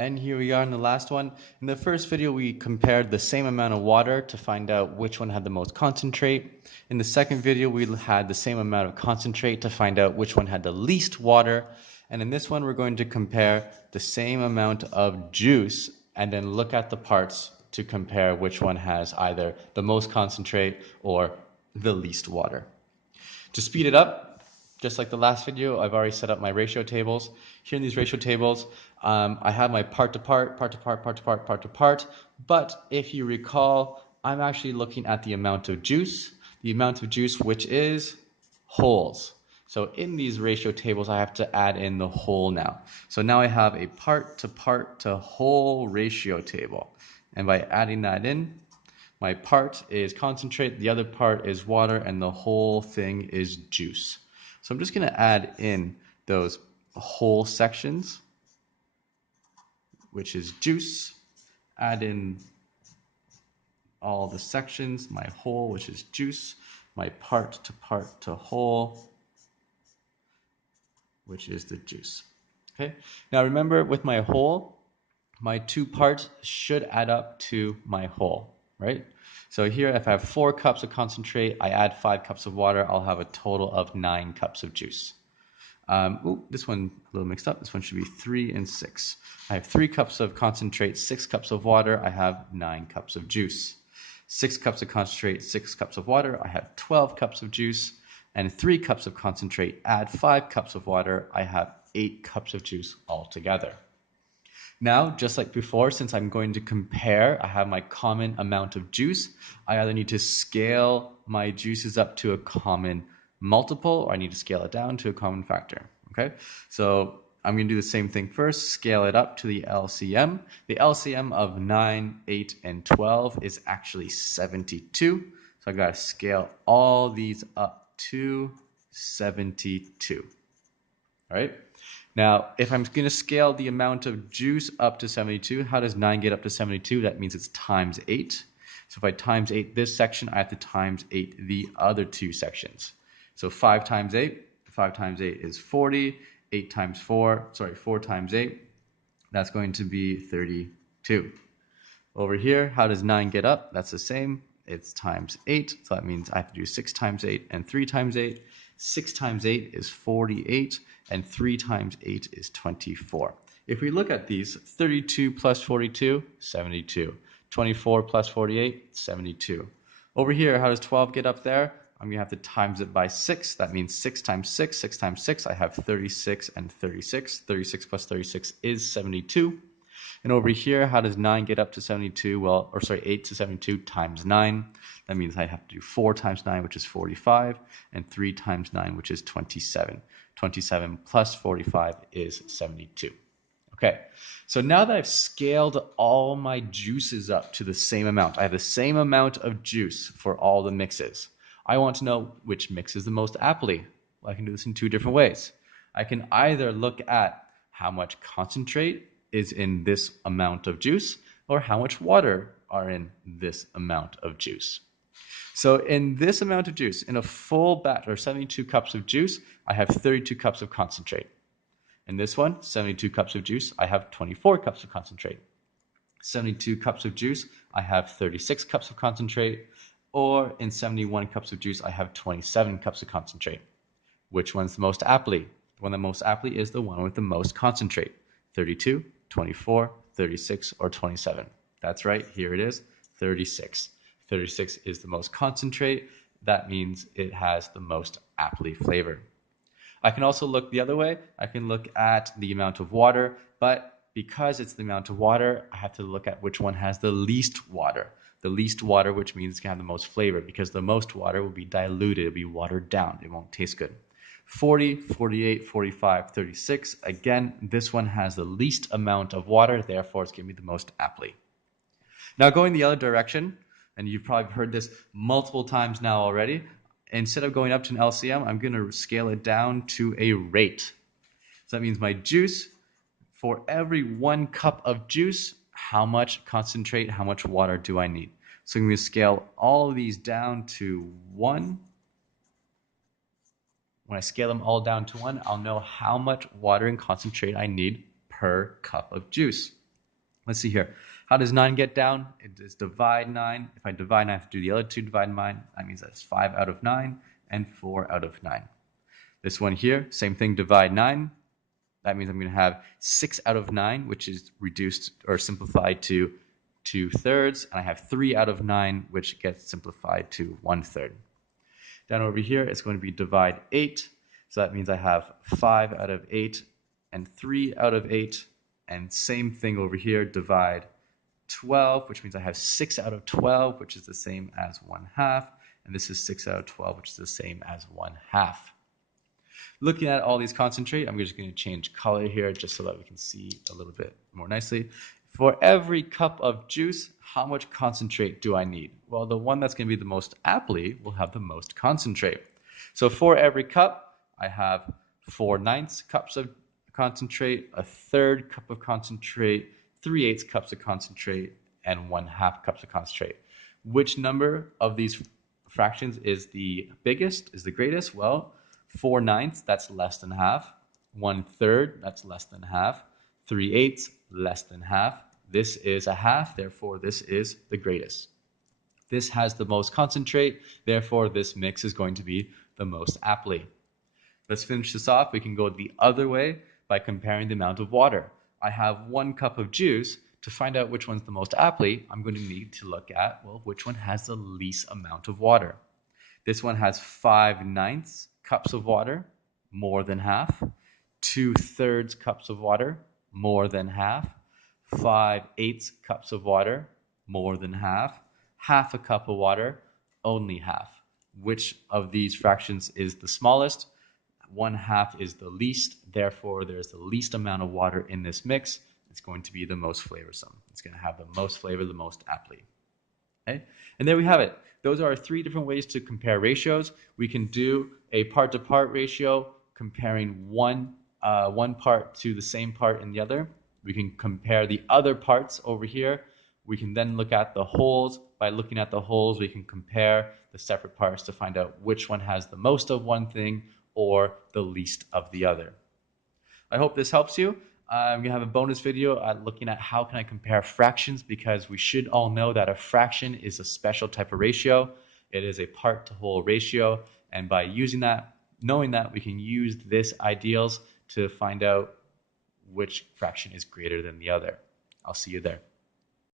And here we are in the last one. In the first video, we compared the same amount of water to find out which one had the most concentrate. In the second video, we had the same amount of concentrate to find out which one had the least water. And in this one, we're going to compare the same amount of juice and then look at the parts to compare which one has either the most concentrate or the least water. To speed it up, just like the last video, I've already set up my ratio tables. Here in these ratio tables, I have my part to part, part to part, part to part, part to part. But if you recall, I'm actually looking at the amount of juice which is wholes. So in these ratio tables, I have to add in the whole now. So now I have a part to whole ratio table. And by adding that in, my part is concentrate, the other part is water, and the whole thing is juice. So I'm just going to add in those whole sections, which is juice, add in all the sections, my whole, which is juice, my part to whole, which is the juice. Okay. Now remember, with my whole, my two parts should add up to my whole, right? So here, if I have 4 cups of concentrate, I add 5 cups of water, I'll have a total of 9 cups of juice. This one a little mixed up. This one should be 3 and 6. I have 3 cups of concentrate, 6 cups of water, I have 9 cups of juice. 6 cups of concentrate, 6 cups of water, I have 12 cups of juice. And 3 cups of concentrate, add 5 cups of water, I have 8 cups of juice altogether. Now, just like before, since I'm going to compare, I have my common amount of juice. I either need to scale my juices up to a common multiple, or I need to scale it down to a common factor. Okay, so I'm going to do the same thing first, scale it up to the LCM. The LCM of 9, 8, and 12 is actually 72. So I've got to scale all these up to 72. All right. Now, if I'm going to scale the amount of juice up to 72, how does 9 get up to 72? That means it's times 8. So if I times 8 this section, I have to times 8 the other two sections. So 5 times 8 is 40. 8 times 4 times 8, that's going to be 32. Over here, how does 9 get up? That's the same. It's times 8. So that means I have to do 6 times 8 and 3 times 8. 6 times 8 is 48, and 3 times 8 is 24. If we look at these, 32 plus 42, 72. 24 plus 48, 72. Over here, how does 12 get up there? I'm going to have to times it by 6. That means 6 times 6, 6 times 6, I have 36 and 36. 36 plus 36 is 72. And over here, how does 9 get up to 72? 8 to 72 times 9. That means I have to do 4 times 9, which is 45, and 3 times 9, which is 27. 27 plus 45 is 72. Okay, so now that I've scaled all my juices up to the same amount, I have the same amount of juice for all the mixes. I want to know which mix is the most aptly. Well, I can do this in 2 different ways. I can either look at how much concentrate is in this amount of juice, or how much water are in this amount of juice. So in this amount of juice, in a full batch, or 72 cups of juice, I have 32 cups of concentrate. In this one, 72 cups of juice, I have 24 cups of concentrate. 72 cups of juice, I have 36 cups of concentrate. Or in 71 cups of juice, I have 27 cups of concentrate. Which one's the most aptly? The one that most aptly is the one with the most concentrate. 32, 24, 36, or 27. That's right, here it is, 36. 36 is the most concentrate. That means it has the most aptly flavor. I can also look the other way. I can look at the amount of water, but because it's the amount of water, I have to look at which one has the least water. The least water, which means it's going to have the most flavor, because the most water will be diluted, it'll be watered down, it won't taste good. 40, 48, 45, 36. Again, this one has the least amount of water, therefore it's going to be the most aptly. Now going the other direction, and you've probably heard this multiple times now already, instead of going up to an LCM, I'm going to scale it down to a rate. So that means my juice, for every 1 cup of juice, how much concentrate, how much water do I need? So I'm going to scale all of these down to 1. When I scale them all down to 1, I'll know how much water and concentrate I need per cup of juice. Let's see here. How does 9 get down? It is divide 9. If I divide 9, I have to do the other two divide 9. That means that's 5 out of 9 and 4 out of 9. This one here, same thing, divide 9. That means I'm going to have 6 out of 9, which is reduced or simplified to 2/3. And I have 3 out of 9, which gets simplified to 1/3. Down over here, it's going to be divide 8. So that means I have 5 out of 8 and 3 out of 8. And same thing over here, divide 12, which means I have 6 out of 12, which is the same as 1/2. And this is 6 out of 12, which is the same as 1/2. Looking at all these concentrate, I'm just going to change color here just so that we can see a little bit more nicely. For every cup of juice, how much concentrate do I need? Well, the one that's going to be the most aptly will have the most concentrate. So for every cup, I have 4/9 cups of concentrate, 1/3 cup of concentrate, 3/8 cups of concentrate, and 1/2 cups of concentrate. Which number of these fractions is the biggest, is the greatest? Well, 4/9, that's less than half. 1/3, that's less than half. 3/8, less than half. This is a half, therefore this is the greatest. This has the most concentrate, therefore this mix is going to be the most aptly. Let's finish this off. We can go the other way by comparing the amount of water. I have 1 cup of juice. To find out which one's the most aptly, I'm going to need to look at, well, which one has the least amount of water. This one has 5/9 cups of water, more than half. 2/3 cups of water, more than half. 5/8 cups of water, more than half. Half a cup of water, only half. Which of these fractions is the smallest? 1/2 is the least, therefore there's the least amount of water in this mix. It's going to be the most flavorsome. It's going to have the most flavor the most aptly. Okay? And there we have it. Those are 3 different ways to compare ratios. We can do a part-to-part ratio, comparing one part to the same part in the other. We can compare the other parts over here. We can then look at the wholes. By looking at the wholes, we can compare the separate parts to find out which one has the most of one thing or the least of the other. I hope this helps you. I'm going to have a bonus video looking at how can I compare fractions, because we should all know that a fraction is a special type of ratio. It is a part to whole ratio, and by using that, knowing that, we can use this ideals to find out which fraction is greater than the other. I'll see you there.